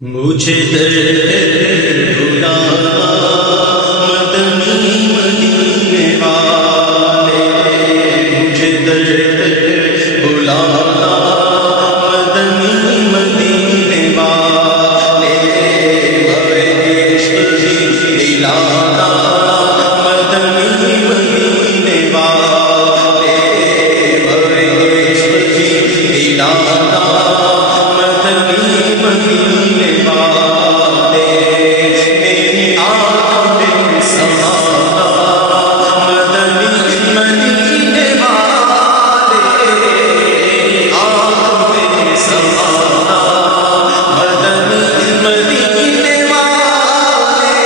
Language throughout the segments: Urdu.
مجھے درد بلا مدنی مدینے والے، مجھے درد بلا مدنی مدینے والے، بھوے عشق دلانا مدنی مدینے والے، بھوے عشق دلانا مدنی مدینے والے، میری آنکھ میں سمانا مدنی مدینے والے، میری آنکھ میں سمانا مدنی مدینے والے،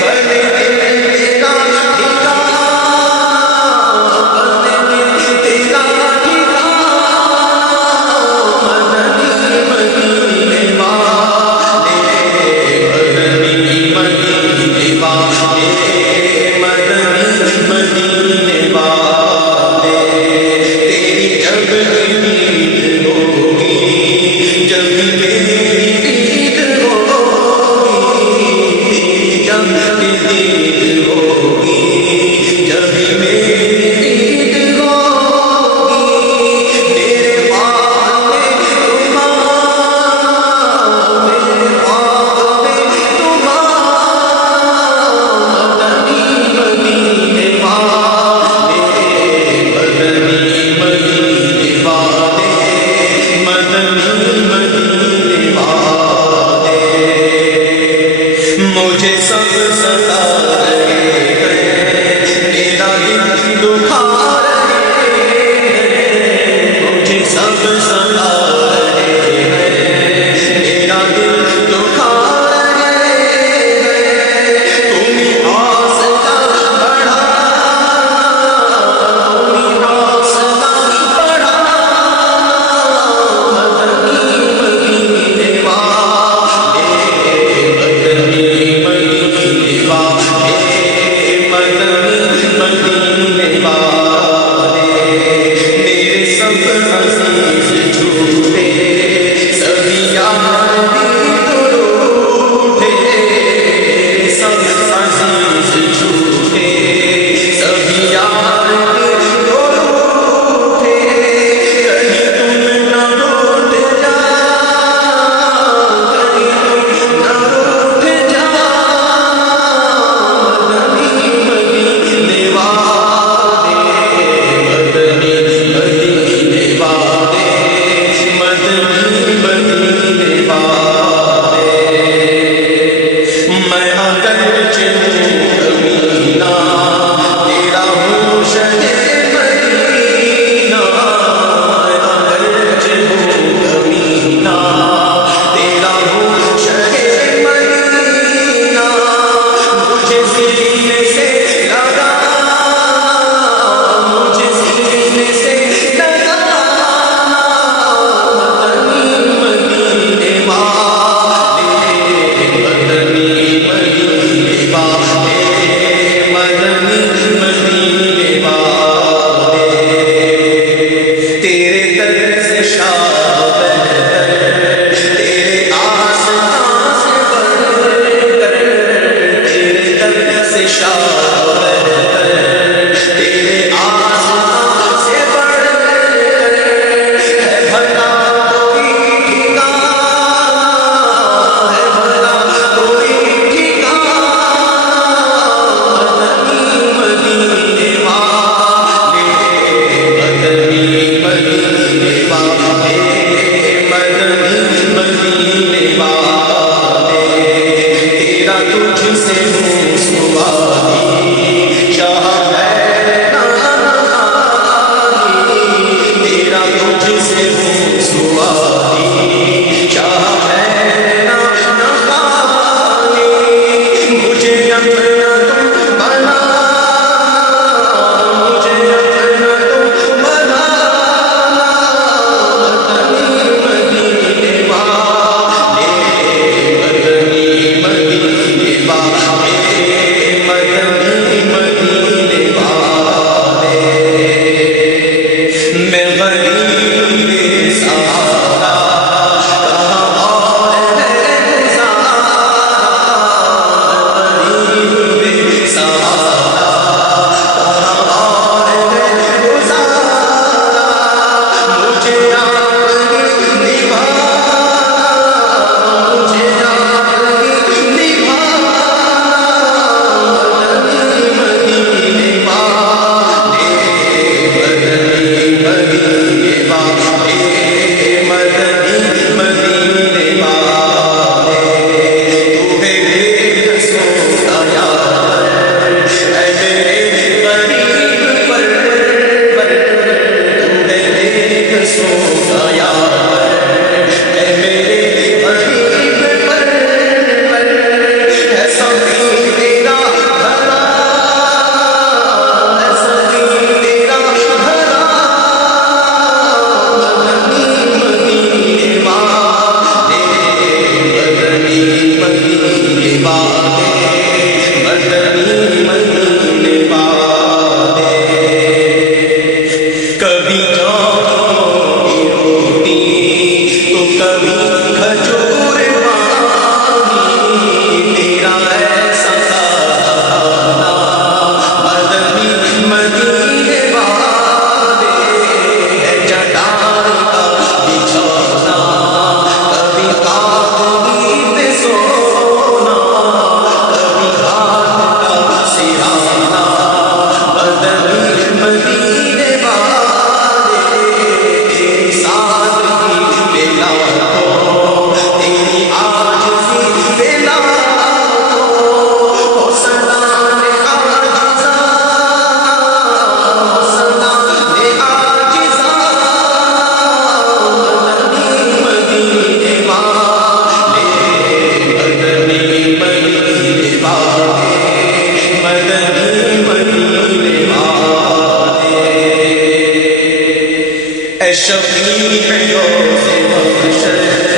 بھلے دل تیرا ٹھکانا، بھلے دل تیرا ٹھکانا مدنی مدینے والے، مدنی مدینے والے، مدنی مدینے والے، تیری جب عید ہوگی، جب میری عید ہوگی، تیری جب عید ہوگی، جب میری عید ہوگی، میرے باغ میں تم آنا، میرے باغ میں تم آنا مدنی مدینے والے، مدنی مدینے والے، مدنی مدینے والے۔ شفیع روز محشر